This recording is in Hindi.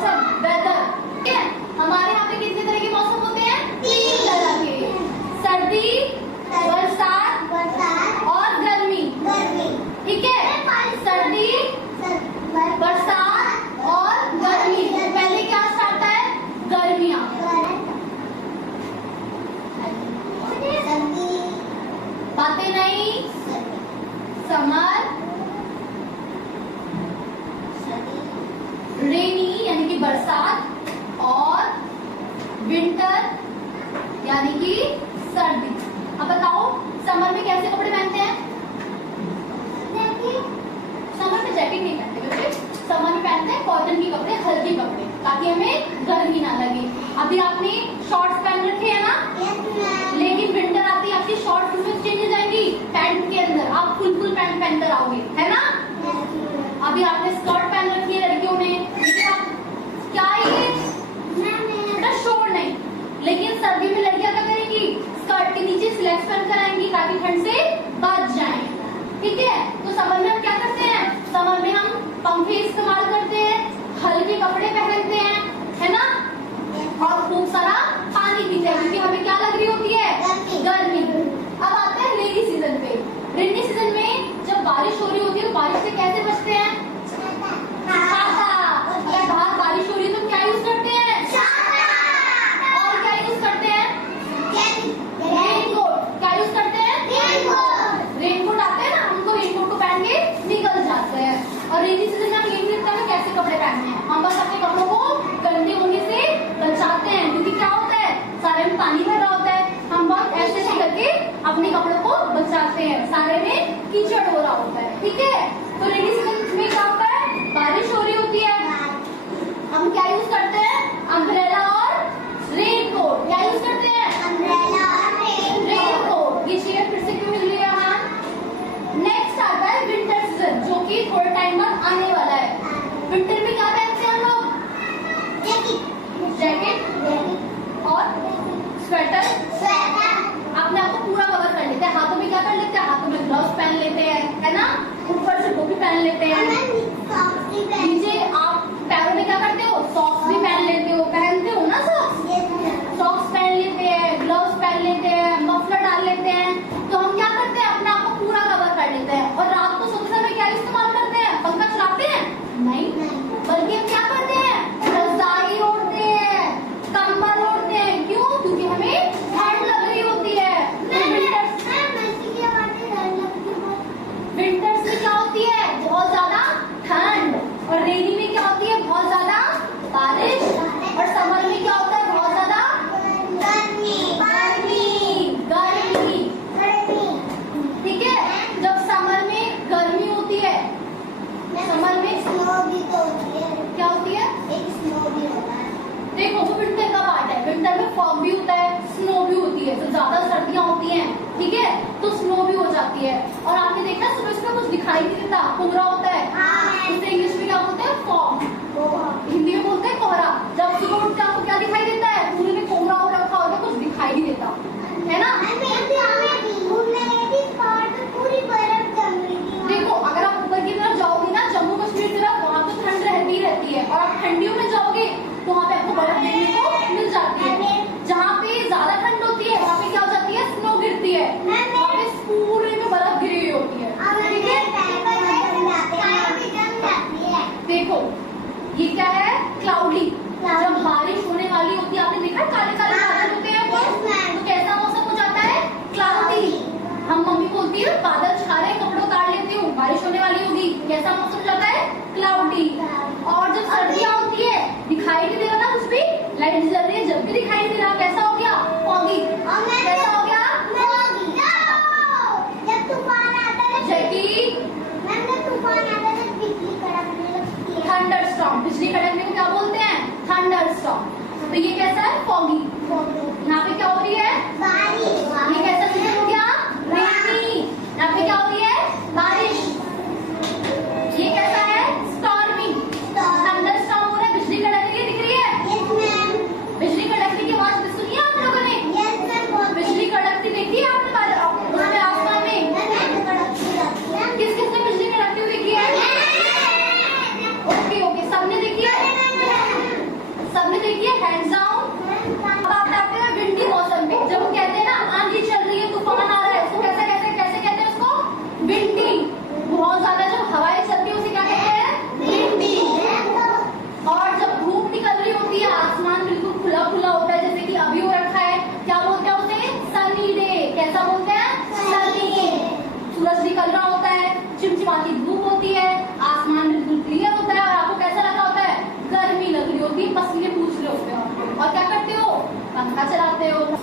मौसम, वेदर, ठीक है। हमारे यहाँ पे कितने तरह के मौसम होते हैं? 3 तरह के, सर्दी, बरसात और गर्मी, ठीक है। सर्दी, बरसात और गर्मी। पहले क्या स्टार्ट है? गर्मियाँ। बातें नहीं, समर, रेनी यानी कि बरसात और विंटर यानी कि सर्दी। अब बताओ समर में कैसे कपड़े पहनते हैं? समर में जैकेट नहीं पहनते बच्चे, समर में पहनते हैं कॉटन के कपड़े, हल्के कपड़े, ताकि हमें गर्मी ना लगे। अभी आपने शॉर्ट्स पहन रखे है ना, लेकिन विंटर आती है आपकी शॉर्ट्स उसमें चेंज हो जाएंगी, पैंट के अंदर आप फुल पैंट पहनकर आओगे, है ना। अभी आपने स्कर्ट पहन रखी है लड़कियों ने, क्या ये बेटा शोर नहीं, लेकिन सर्दी में लड़कियां क्या करेंगी? स्कर्ट के नीचे स्लैक्स पहनकर आएंगी ताकि ठंड से बच जाएं, ठीक है। तो समर में हम क्या करते हैं? समर में हम पंखे इस्तेमाल करते हैं, हल्के कपड़े पहनते हैं, है ना, और खूब सारा पानी पीते हैं, क्योंकि हमें क्या लग रही होती है? गर्मी। अब आते हैं रेनी सीजन पे। रेनी सीजन में जब बारिश हो रही होती है तो बारिश से कैसे बचते हैं? छाता। अगर बाहर बारिश हो रही है तो क्या यूज करते हैं? और क्या यूज करते हैं? रेनकोट। क्या यूज करते हैं? रेनकोट आते हैं ना, हमको रेनकोट को पहन के निकल जाते हैं। और रेनी सीजन में हम ये नहीं देखते हैं कैसे कपड़े पहनने हैं, हम बस अपने कपड़ों को गंदे होने से बचाते हैं, क्योंकि क्या होता है सारे में पानी भर रहा होता है, हम बहुत ऐसे करके अपने कपड़ों को बचाते हैं, सारे में कीचड़ हो रहा होता है, ठीक है। तो रेनी सीजन में क्या होता है? बारिश हो रही होती है, हम क्या यूज करते हैं? अम्ब्रेला और रेनकोट। क्या यूज करते हैं? रेनकोट। ये चीजें फिर से क्यों मिल रही है हमें? नेक्स्ट आता है विंटर सीजन, जो कि थोड़े टाइम बाद आने वाला है। विंटर में क्या पहनते हैं हम लोग? जैकेट और स्वेटर, अपने आप को पूरा कवर कर लेते हैं। हाथों में क्या कर लेते हैं? हाथों में ग्लव्स पहन लेते हैं, है ना, ऊपर से टोपी पहन लेते हैं, नीचे आप पैरों में क्या करते हो? सॉक्स भी पहन लेते हो, पहनते हो ना सॉक्स, सॉक्स पहन लेते हैं, ग्लव्स पहन लेते हैं, मफलर डाल लेते हैं। तो हम क्या करते हैं? अपने आप को पूरा कवर कर लेते हैं। और रात को सोते समय क्या इस्तेमाल करते हैं? पंखा चलाते हैं? नहीं, बल्कि हम क्या करते हैं? रजाई ओढ़ते हैं, कंबल ओढ़ते हैं। क्यों? क्योंकि हमें ठंड लग रही होती है। विंटर्स में क्या होती है? बहुत ज्यादा ठंड। और रेनी में क्या होती है? बहुत ज्यादा बारिश। और समर में क्या होता है? बहुत ज्यादा गर्मी, ठीक है। जब समर में गर्मी होती है, समर में स्नो भी तो होती है। क्या होती है? एक स्नो भी होता है। देखो वो विंटर का पार्ट है, विंटर में फॉग भी होता है, स्नो भी होती है, तो ज्यादा सर्दियां होती हैं, ठीक है, तो स्नो भी हो जाती है। और आपने देखा सुबह सुबह कुछ दिखाई नहीं देता, कोहरा होता है, उसे इंग्लिश में क्या बोलते हैं? फॉग, हिंदी में बोलते हैं कोहरा। जब सुबह उठते आपको क्या दिखाई देता है? पूरे में कोहरा हो रखा होता है, कुछ दिखाई नहीं देता, है ना। देखो अगर आप ऊपर की तरफ जाओगे ना, जम्मू कश्मीर की तरफ, वहाँ तो ठंड रहती रहती है, और आप ठंडियों में जाओगे तो वहाँ पे आपको बर्फ देखने को मिल जाती है। जहाँ पे ज्यादा ठंड होती है वहाँ पे क्या हो जाती है? स्नो गिरती है, वहाँ पे पूरे में बर्फ गिरी हुई होती है, ठीक है। देखो ये क्या है? क्लाउडी। जब बारिश होने वाली होती है, आपने देखा काले काले बादल होते हैं, तो कैसा मौसम हो जाता है? क्लाउडी। हम मम्मी बोलती है बादल छा रहे, कपड़े उतार लेती हूँ, बारिश होने वाली होगी, कैसा मौसम हो जाता है? क्लाउडी। और जब सर्दियाँ होती है, दिखाई नहीं दे रहा ना कुछ भी, लाइट जल रही है, जब भी दिखाई नहीं दे रहा, कैसा हो गया? फॉगी। कैसा हो गया? जब तूफान आता है, तूफान आता है, बिजली कड़कने लगती है। Thunder storm. बिजली कड़कने को क्या बोलते हैं? Thunder storm. तो ये कैसा है? फॉगी। जाते हो।